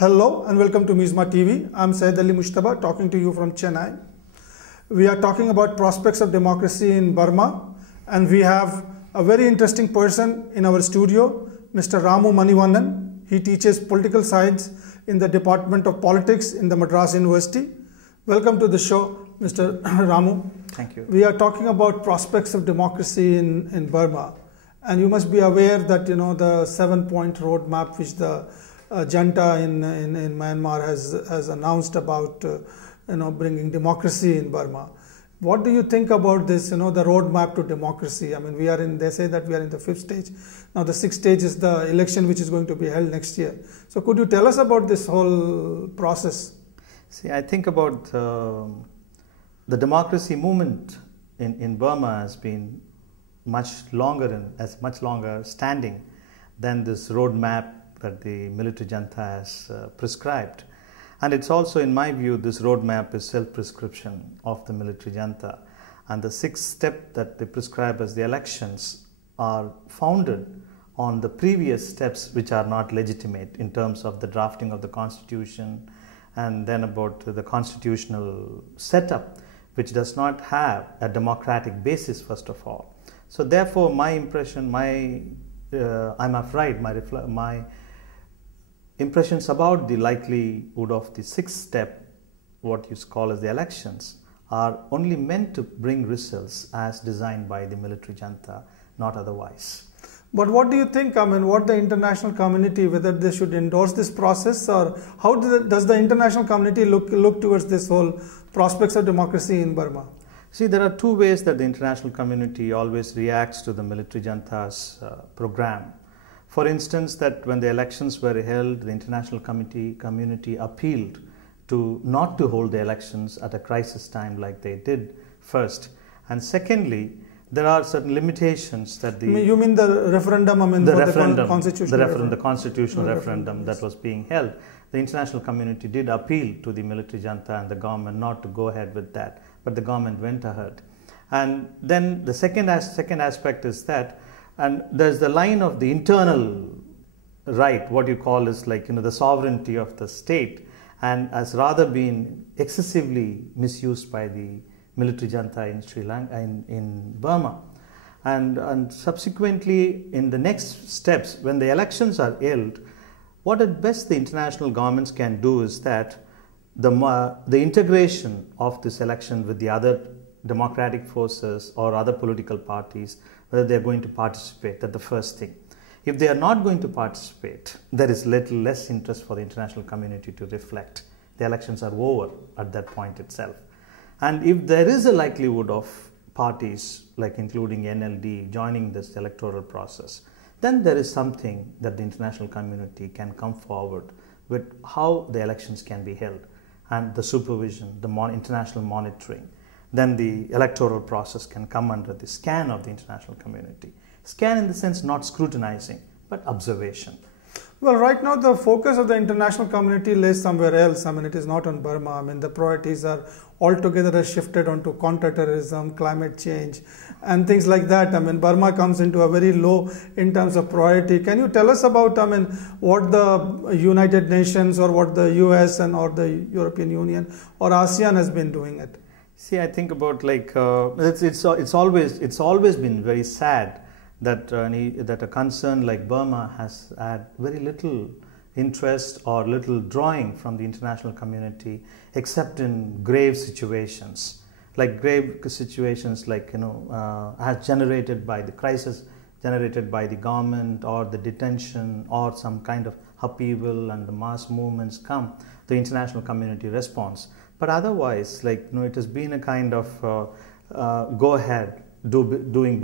Hello and welcome to MizzimaTV. I'm Syed Ali Mujtaba talking to you from Chennai. We are talking about prospects of democracy in Burma, and we have a very interesting person in our studio, Mr. Ramu Manivanam. He teaches political science in the Department of Politics in the Madras University. Welcome to the show, Mr. Ramu. Thank you. We are talking about prospects of democracy in Burma, and you must be aware that the 7-point roadmap which the junta in Myanmar has announced about bringing democracy in Burma. What do you think about this? The roadmap to democracy. I mean, they say that we are in the 5th stage. Now the 6th stage is the election which is going to be held next year. So could you tell us about this whole process? See, I think about the democracy movement in Burma has been much longer standing than this roadmap that the military junta has prescribed. And it's also, in my view, this roadmap is self-prescription of the military junta. And the 6th step that they prescribe as the elections are founded on the previous steps which are not legitimate in terms of the drafting of the constitution and then about the constitutional setup which does not have a democratic basis first of all. So therefore my impression, I'm afraid my impressions about the likelihood of the 6th step, what you call as the elections, are only meant to bring results as designed by the military junta, not otherwise. But what do you think, what the international community, whether they should endorse this process, or how does the international community look towards this whole prospects of democracy in Burma? See, there are two ways that the international community always reacts to the military junta's program. For instance, that when the elections were held, the international community appealed to not to hold the elections at a crisis time like they did first. And secondly, there are certain limitations that You mean the referendum, the constitutional constitutional referendum that was being held. The international community did appeal to the military junta and the government not to go ahead with that, but the government went ahead. And then the second aspect is that, and there's the line of the internal right, what you call is the sovereignty of the state, and has rather been excessively misused by the military junta in Sri Lanka, in Burma. And subsequently, in the next steps, when the elections are held, what at best the international governments can do is that the integration of this election with the other democratic forces or other political parties, whether they are going to participate, that's the first thing. If they are not going to participate, there is little less interest for the international community to reflect. The elections are over at that point itself. And if there is a likelihood of parties, including NLD, joining this electoral process, then there is something that the international community can come forward with how the elections can be held and the supervision, the international monitoring. Then the electoral process can come under the scan of the international community. Scan in the sense not scrutinizing, but observation. Well, right now the focus of the international community lays somewhere else. It is not on Burma. The priorities are altogether shifted onto counter-terrorism, climate change, and things like that. Burma comes into a very low in terms of priority. Can you tell us about, what the United Nations or what the US or the European Union or ASEAN has been doing it? See, I think about it's always been very sad that a concern like Burma has had very little interest or little drawing from the international community, except in grave situations, as generated by the crisis, generated by the government or the detention or some kind of upheaval and the mass movements come, the international community responds. But otherwise, it has been a kind of go ahead, doing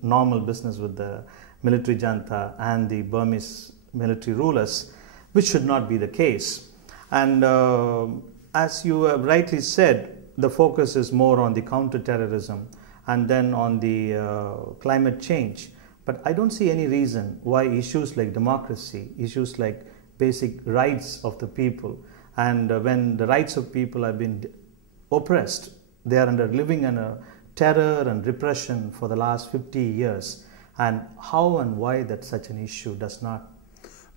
normal business with the military junta and the Burmese military rulers, which should not be the case. And as you have rightly said, the focus is more on the counter-terrorism and then on the climate change. But I don't see any reason why issues like democracy, issues like basic rights of the people, and when the rights of people have been oppressed, they are living under terror and repression for the last 50 years, and how and why that such an issue does not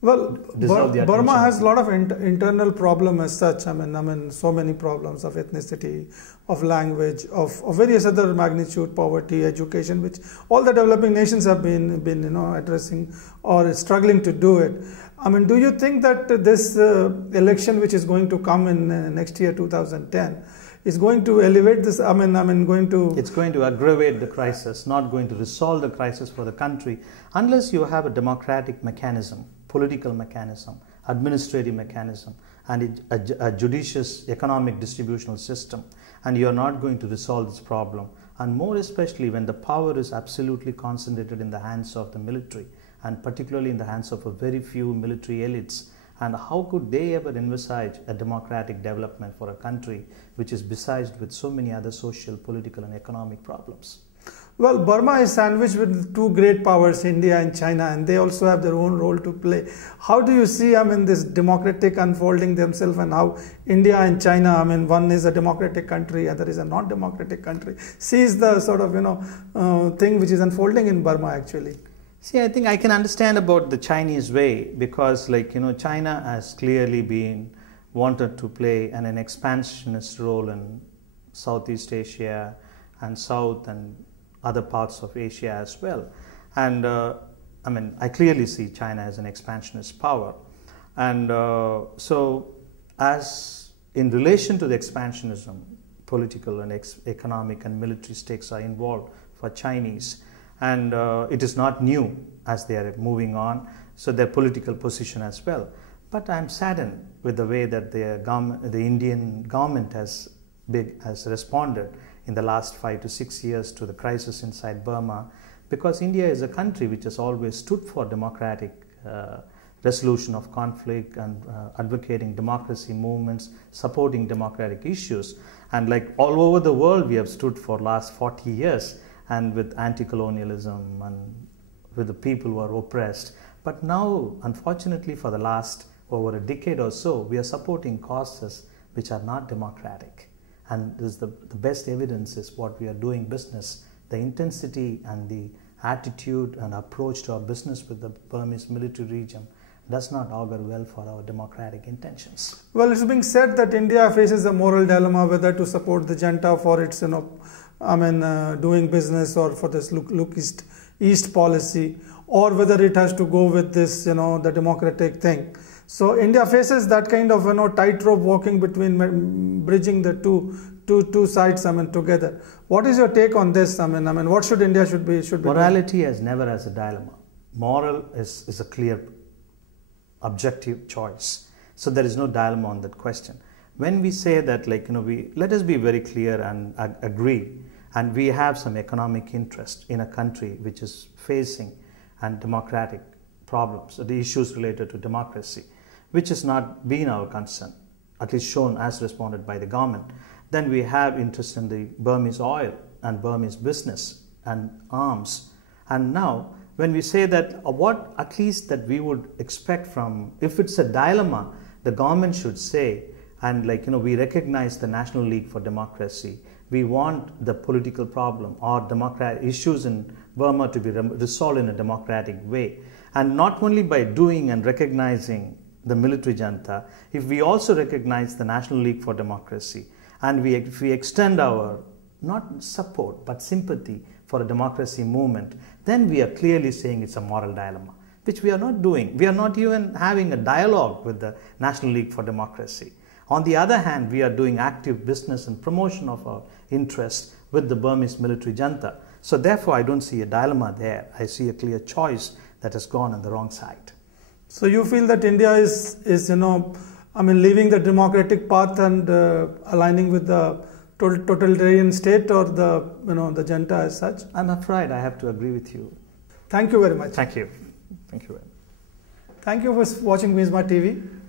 Well, deserve the attention. Burma has a lot of internal problem as such. I mean, so many problems of ethnicity, of language, of various other magnitude, poverty, education, which all the developing nations have been addressing or struggling to do it. I mean, do you think that this election, which is going to come in next year, 2010, is going to elevate this? It's going to aggravate the crisis, not going to resolve the crisis for the country, unless you have a democratic mechanism, political mechanism, administrative mechanism, and a judicious economic distributional system. And you are not going to resolve this problem. And more especially when the power is absolutely concentrated in the hands of the military, and particularly in the hands of a very few military elites. And how could they ever envisage a democratic development for a country which is besieged with so many other social, political and economic problems? Well, Burma is sandwiched with two great powers, India and China, and they also have their own role to play. How do you see, this democratic unfolding themselves, and how India and China, one is a democratic country, other is a non-democratic country, sees the sort of, thing which is unfolding in Burma actually? See, I think I can understand about the Chinese way, because China has clearly been wanted to play an expansionist role in Southeast Asia and South and other parts of Asia as well. And I clearly see China as an expansionist power. And so as in relation to the expansionism, political and economic and military stakes are involved for Chinese. And it is not new as they are moving on, so their political position as well. But I am saddened with the way that the Indian government has responded in the last 5 to 6 years to the crisis inside Burma, because India is a country which has always stood for democratic resolution of conflict and advocating democracy movements, supporting democratic issues. And all over the world, we have stood for last 40 years. And with anti-colonialism and with the people who are oppressed. But now, unfortunately, for the last over a decade or so, we are supporting causes which are not democratic. And this is the best evidence is what we are doing business. The intensity and the attitude and approach to our business with the Burmese military regime does not augur well for our democratic intentions. Well, it's being said that India faces a moral dilemma whether to support the junta for its, doing business, or for this look east policy, or whether it has to go with this, the democratic thing. So India faces that kind of, tightrope walking between bridging the two sides, together. What is your take on this? What should India should be? Morality has never as a dilemma. Moral is a clear, objective choice. So there is no dilemma on that question. When we say that, let us be very clear and agree, and we have some economic interest in a country which is facing and democratic problems, the issues related to democracy, which has not been our concern, at least shown as responded by the government. Then we have interest in the Burmese oil and Burmese business and arms. And now, when we say that what at least that we would expect from, if it's a dilemma, the government should say, and we recognize the National League for Democracy. We want the political problem or democratic issues in Burma to be resolved in a democratic way. And not only by doing and recognizing the military junta, if we also recognize the National League for Democracy, and if we extend our, not support, but sympathy for a democracy movement, then we are clearly saying it's a moral dilemma, which we are not doing. We are not even having a dialogue with the National League for Democracy. On the other hand, we are doing active business and promotion of our interests with the Burmese military junta. So therefore, I don't see a dilemma there. I see a clear choice that has gone on the wrong side. So you feel that India is leaving the democratic path and aligning with the totalitarian state, or the junta as such? I'm afraid I have to agree with you. Thank you very much. Thank you. Thank you very much. Thank you for watching MizzimaTV.